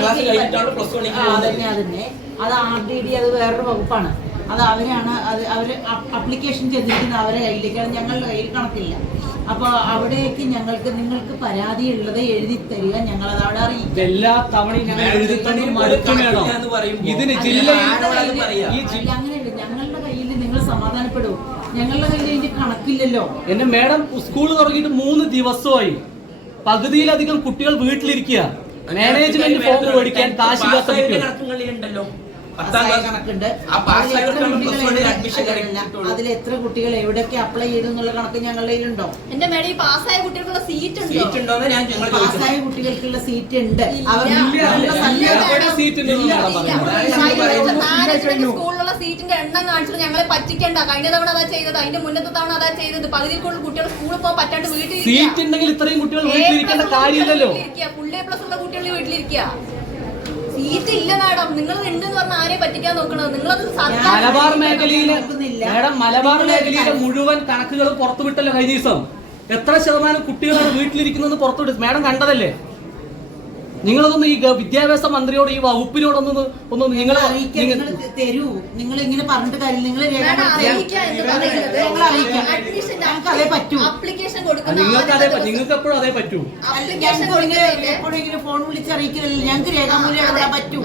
Class കഴിഞ്ഞിട്ടാണ് plus വണ്ണിലേക്ക് ആ, പോകുന്നത്. അതന്നെ അതന്നെ. അത് ആർ ഡി ഡി അത് വേറൊരു വകുപ്പാണ്. അത് അവരാണ് അത് അവർ അപ്ലിക്കേഷൻ ചെയ്തിരിക്കുന്ന അവരെ കയ്യിലേക്കാണ് ഞങ്ങളുടെ കയ്യിൽ കണക്കില്ല. അപ്പോൾ അവിടേക്ക് ഞങ്ങൾക്ക് നിങ്ങൾക്ക് പരാതി ഉള്ളത് എഴുതി തരിക ഞങ്ങൾ അത് അവിടെ അറിയിക്കും. എല്ലാ തവണയും ഞങ്ങൾ എഴുതി തന്നു ഇതിന് ജില്ലയിൽ അങ്ങനെയല്ല. ഞങ്ങളുടെ കയ്യിൽ നിങ്ങൾ സമാധാനപ്പെടും ഞങ്ങളുടെ കയ്യിൽ ഇതിന്റെ കണക്കില്ലല്ലോ. എന്നെ മേഡം സ്കൂൾ തുടങ്ങിയിട്ട് മൂന്ന് ദിവസമായി. പകുതിയിലധികം കുട്ടികൾ വീട്ടിലിരിക്കുക. മാനേജ്മെന്റ് ഫോം മേടിക്കാൻ കാശ് ഉണ്ടല്ലോ കണക്കുകളിലുണ്ടല്ലോ. അതിൽ എത്ര കുട്ടികൾ എവിടെയൊക്കെ അപ്ലൈ ചെയ്തു എന്നുള്ള കണക്ക് ഞങ്ങളുടെ കയ്യിലുണ്ടോ? എന്റെ മേഡം ഈ പാസ്സായ കുട്ടികൾക്കുള്ള സീറ്റ് ഉണ്ടോ? സീറ്റ് ഉണ്ടോന്ന് ഞാൻ ഞങ്ങൾ പാസ്സായ കുട്ടികൾക്കുള്ള സീറ്റ് ഉണ്ട്. അവർ സ്കൂളിലുള്ള സീറ്റിന്റെ എണ്ണം കാണിച്ചിട്ട് ഞങ്ങളെ പറ്റിക്കണ്ട. കഴിഞ്ഞ തവണ അതാ ചെയ്തത്. അതിന്റെ മുന്നത്തെ തവണ അതാ ചെയ്തത്. പകുതിയിൽ കൂടുതൽ കുട്ടികൾ സ്കൂളിൽ പോകാൻ പറ്റാണ്ട് വീട്ടിൽ സീറ്റ് ഉണ്ടെങ്കിൽ ഇത്രയും കുട്ടികൾ വീട്ടിലിരിക്കേണ്ട കാര്യമില്ലല്ലോ. ഫുൾ എ പ്ലസ് ഉള്ള കുട്ടികൾ വീട്ടിലിരിക്കുക. സീറ്റ് ഇല്ല മാഡം. നിങ്ങൾ ഉണ്ടെന്ന് പറഞ്ഞ ആരെ പറ്റിക്കാൻ നോക്കണത്? നിങ്ങളത് സർക്കാർ മലബാർ മേഖലയിലെ മാഡം മലബാർ മേഖലയിലെ മുഴുവൻ കണക്കുകളും പുറത്തുവിട്ടല്ലോ കഴിഞ്ഞ ദിവസം. എത്ര ശതമാനം കുട്ടികളാണ് വീട്ടിലിരിക്കുന്നത് പുറത്തുവിട്ട് മാഡം കണ്ടതല്ലേ? നിങ്ങളതൊന്ന് ഈ വിദ്യാഭ്യാസ മന്ത്രിയോട് ഈ വകുപ്പിനോടൊന്ന് ഒന്ന് നിങ്ങൾ തരൂ. നിങ്ങൾ ഇങ്ങനെ പറഞ്ഞിട്ട് കാര്യം നിങ്ങൾ അറിയിക്കാം അഡ്മിഷൻ ഞങ്ങൾക്ക് അതേ പറ്റൂ. അപ്ലിക്കേഷൻ നിങ്ങൾക്ക് അതേ ആദ്യത്തെ നിങ്ങൾക്ക് എപ്പോഴും അതേ പറ്റൂ. അപ്ലിക്കേഷൻ എപ്പോഴെങ്കിലും ഫോൺ വിളിച്ച് അറിയിക്കുന്നില്ല ഞങ്ങൾക്ക് രേഖാമൂലം ഇടാൻ പറ്റൂ.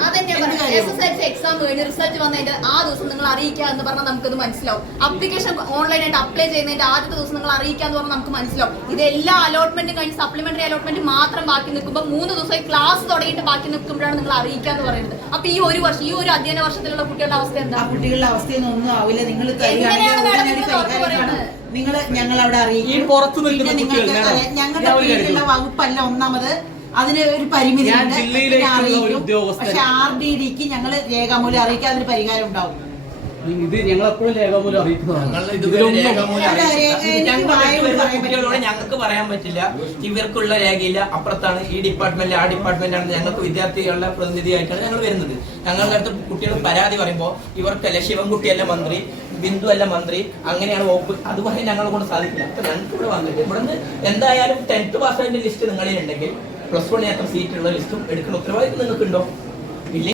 എക്സാം കഴിഞ്ഞ് റിസൾട്ട് വന്നതിന്റെ ആ ദിവസം നിങ്ങൾ അറിയിക്കുക എന്ന് പറഞ്ഞാൽ നമുക്കത് മനസ്സിലാവും. അപ്ലിക്കേഷൻ ഓൺലൈനായിട്ട് അപ്ലൈ ചെയ്യുന്നതിന്റെ ആദ്യത്തെ ദിവസം നിങ്ങൾ അറിയിക്കുക എന്ന് പറഞ്ഞാൽ നമുക്ക് മനസ്സിലാവും. ഇത് എല്ലാ അലോട്ട്മെന്റും കഴിഞ്ഞ് സപ്ലിമെന്ററി അലോട്ട്മെന്റ് മാത്രം ബാക്കി നിൽക്കുമ്പോൾ മൂന്ന് ദിവസം ക്ലാസ് തുടങ്ങിയിട്ട് ബാക്കി നിൽക്കുമ്പോഴാണ് നിങ്ങൾ അറിയിക്കുക എന്ന് പറയുന്നത്. അപ്പൊ ഈ ഒരു വർഷം ഈ ഒരു അധ്യയന വർഷത്തിലുള്ള കുട്ടികളുടെ അവസ്ഥ എന്താ? കുട്ടികളുടെ അവസ്ഥയൊന്നും ഒന്നും ആവില്ല. നിങ്ങൾ എങ്ങനെയാണ് മാഡം നിങ്ങൾ പറയുന്നത്? നിങ്ങൾ ഞങ്ങൾ അവിടെ അറിയിക്കും ഞങ്ങളുടെ കീഴിലുള്ള വകുപ്പല്ല ഒന്നാമത്. അതിന് ഒരു പരിമിതി ഉണ്ട്. അറിയിക്കും. പക്ഷെ ആർ ഡി ഡിക്ക് ഞങ്ങൾ രേഖാമൂലം അറിയിക്കാൻ അതിന് പരിഹാരം ഉണ്ടാവും. ഇത് ഞങ്ങൾ എപ്പോഴും രേഖാമൂലം അറിയിക്കുന്നതാണ് ഞങ്ങൾക്ക് പറയാൻ പറ്റില്ല. ഇവർക്കുള്ള രേഖയില്ല. അപ്പുറത്താണ് ഈ ഡിപ്പാർട്ട്മെന്റ് ആ ഡിപ്പാർട്ട്മെന്റാണ് ആണ് ഞങ്ങൾക്ക് വിദ്യാർത്ഥികളുടെ പ്രതിനിധിയായിട്ടാണ് ഞങ്ങൾ വരുന്നത്. ഞങ്ങളുടെ അടുത്ത് കുട്ടികൾ പരാതി പറയുമ്പോൾ ഇവർക്കല്ല ശിവൻകുട്ടിയല്ല മന്ത്രി ബിന്ദു അല്ല മന്ത്രി അങ്ങനെയാണ് വകുപ്പ്. അത് പറയാൻ ഞങ്ങളെ കൊണ്ട് സാധിക്കില്ല. അപ്പൊ ഞങ്ങൾക്ക് ഇവിടെ വന്നിട്ട് ഇവിടെ നിന്ന് എന്തായാലും ടെൻത്ത് പാസ്സായതിന്റെ ലിസ്റ്റ് നിങ്ങളിൽ ഉണ്ടെങ്കിൽ പ്ലസ് വൺ എത്ര സീറ്റുള്ള ലിസ്റ്റും എടുക്കുന്ന ഉത്തരവാദിത്വം നിങ്ങൾക്കുണ്ടോ?